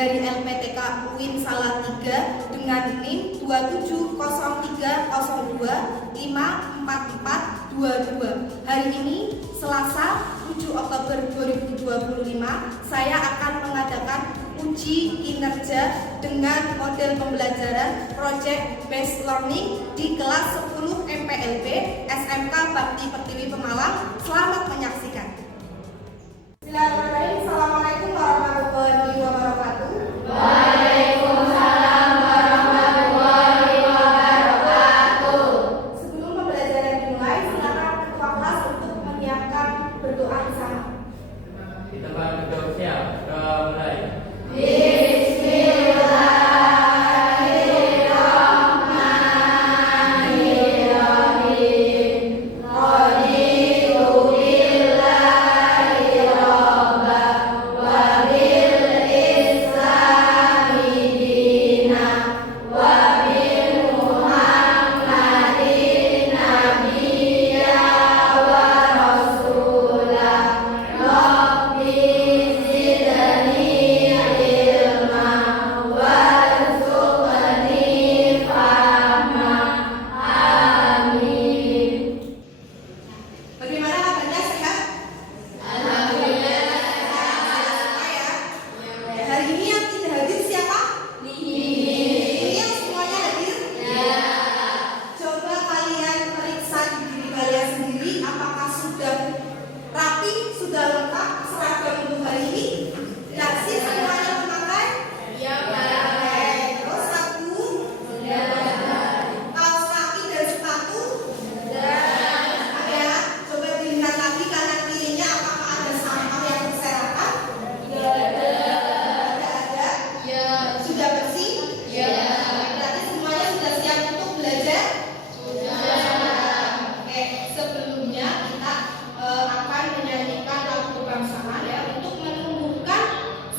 dari LPTK UIN Salatiga dengan NIM 270302544422. Hari ini Selasa 7 Oktober 2025 saya akan mengadakan uji kinerja dengan model pembelajaran Project Based Learning di kelas 10 MPLB SMK Bakti Pertiwi Pemalang. Selamat menyaksikan. Bismillahirrahmanirrahim. Assalamualaikum warahmatullahi wabarakatuh. Waalaikumsalam warahmatullahi wabarakatuh. Sebelum pembelajaran dimulai, silakan ketua kelas untuk menyiapkan berdoa bersama. Di tempat duduk siap, mulai.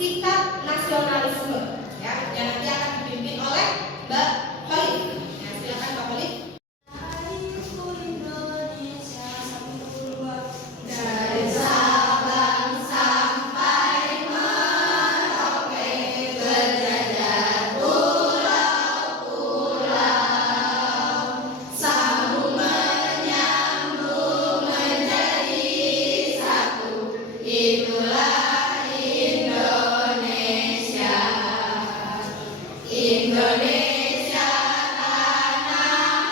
Sikap nasionalisme ya, yang nanti akan dipimpin oleh Mbak Khalid. Nah, silakan Mbak Khalid. Dari Sabang sampai Merauke berjajar pulau-pulau, sambung menyambung menjadi satu. Itulah Indonesia tanah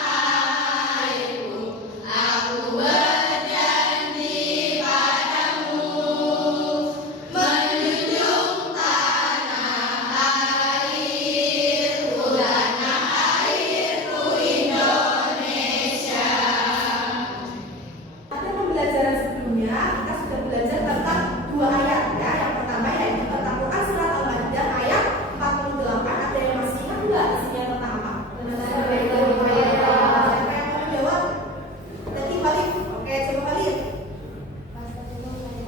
airku, aku berjanji padamu menjunjung tanah airku, tanah airku Indonesia. Pada pembelajaran sebelumnya kita sudah belajar tentang dua ayat ya. Yang pertama yaitu tentang Quran surat Al-Maidah ayat 48. Ada yang masih ingat enggak isinya tentang apa? Siapa yang mau menjawab? Tadi balik. Oke, coba balik.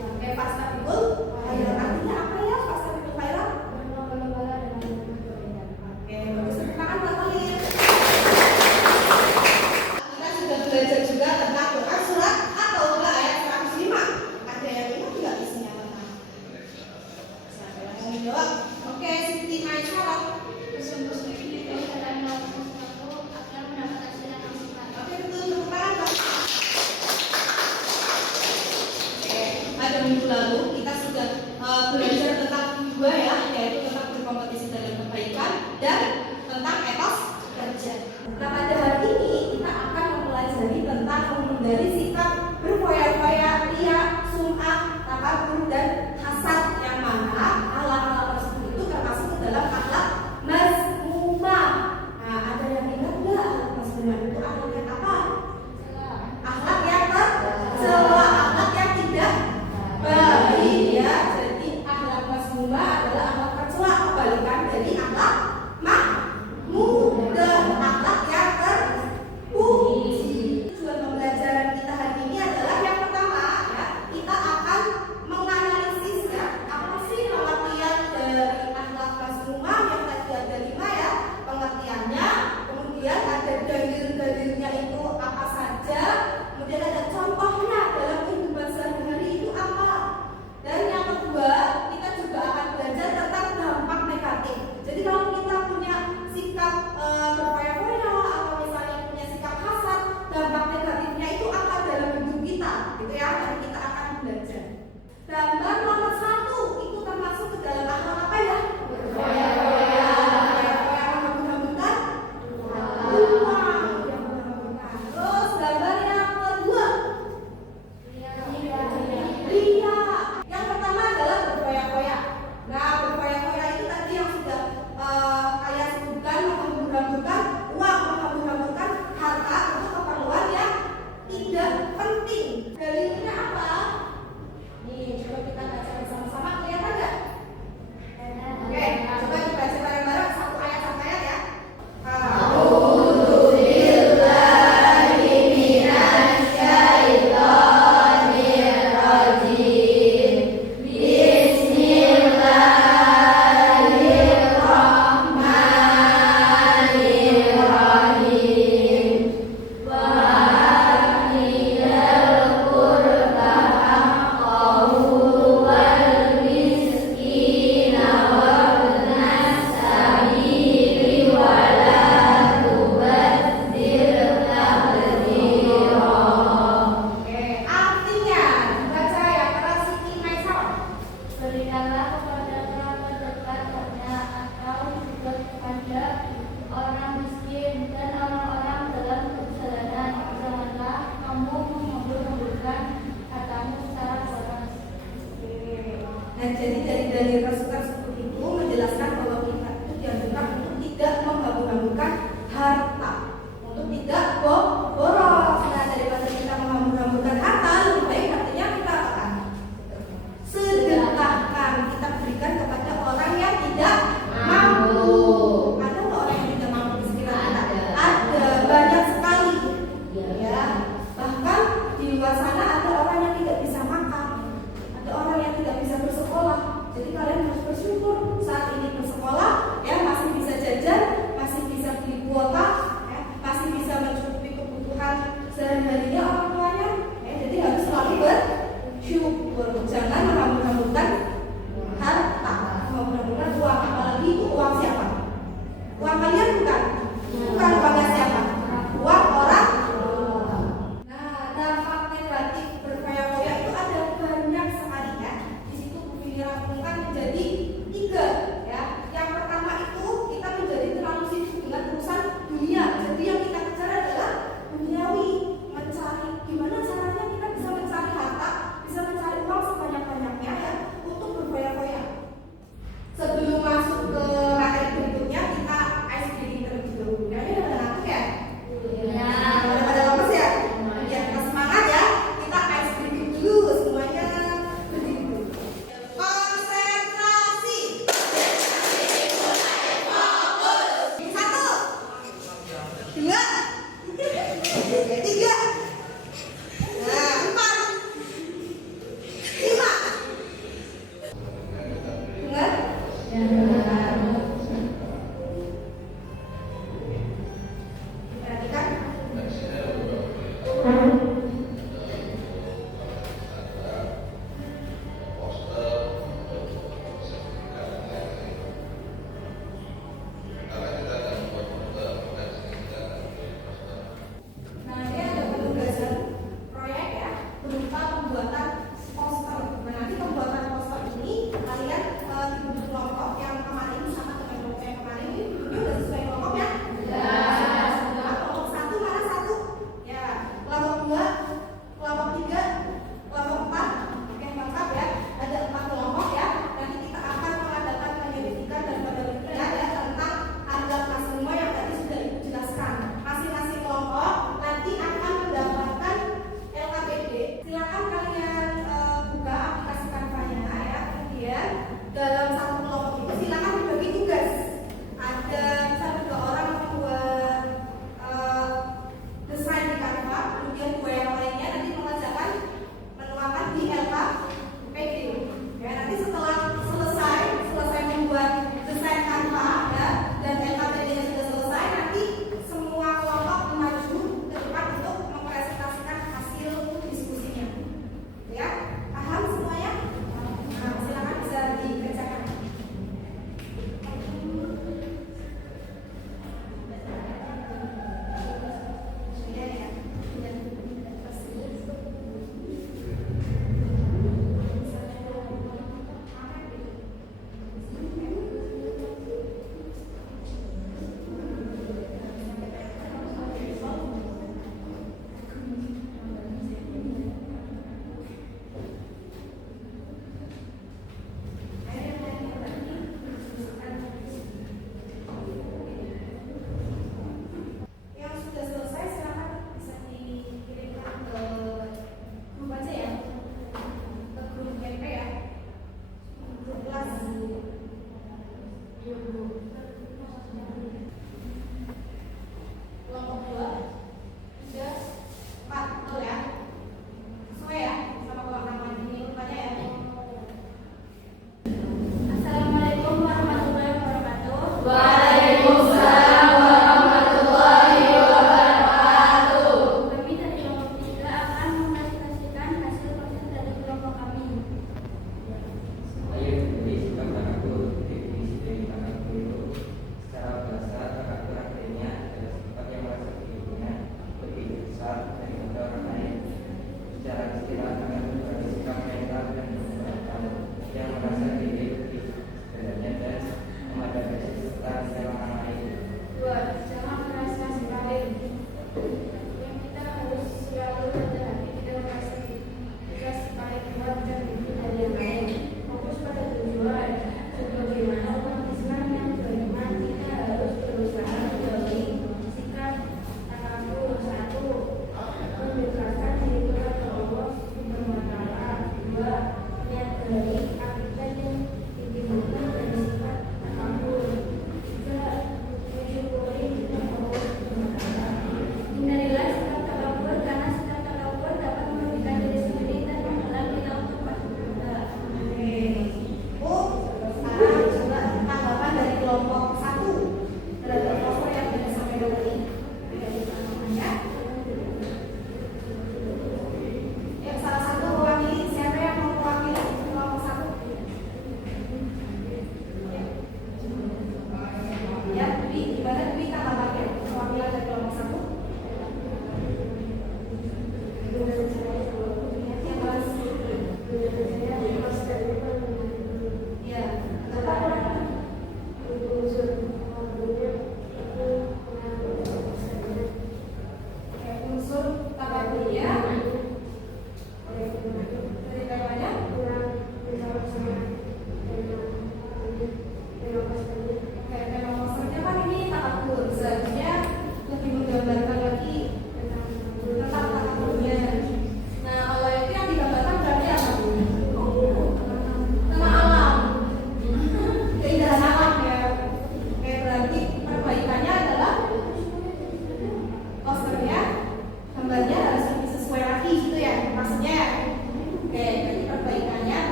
Oke, fastabiqul khairat. Artinya apa ya fastabiqul khairat? Oke, bagus. Silakan Mbak Khalid. Kita sudah belajar juga tentang Quran surat At-Taubah ayat 105. Ada yang ingat enggak isinya tentang? Siapa yang mau menjawab? Oke, Siti Aisyah. Oke, betul, tepuk tangan, Pak. Oke, pada minggu lalu kita sudah belajar tentang dua ya, yaitu tentang berkompetisi dalam kebaikan dan tentang etos kerja. Nah, pada hari ini kita akan mempelajari tentang menghindari sikap berfoya-foya, riya, sum'ah, takabur dan hasad, yang mana akhlak-akhlak tersebut itu termasuk ke dalam akhlak mazmumah. Nah, ada yang ingat nggak akhlak mazmumah itu akhlak yang apa? Akhlak yang tercela, akhlak yang tidak baik ya. Jadi akhlak mazmumah adalah akhlak tercela, kebalikan dari akhlak mahmudah, akhlak yang terpuji. Tujuan pembelajaran kita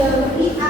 mendahului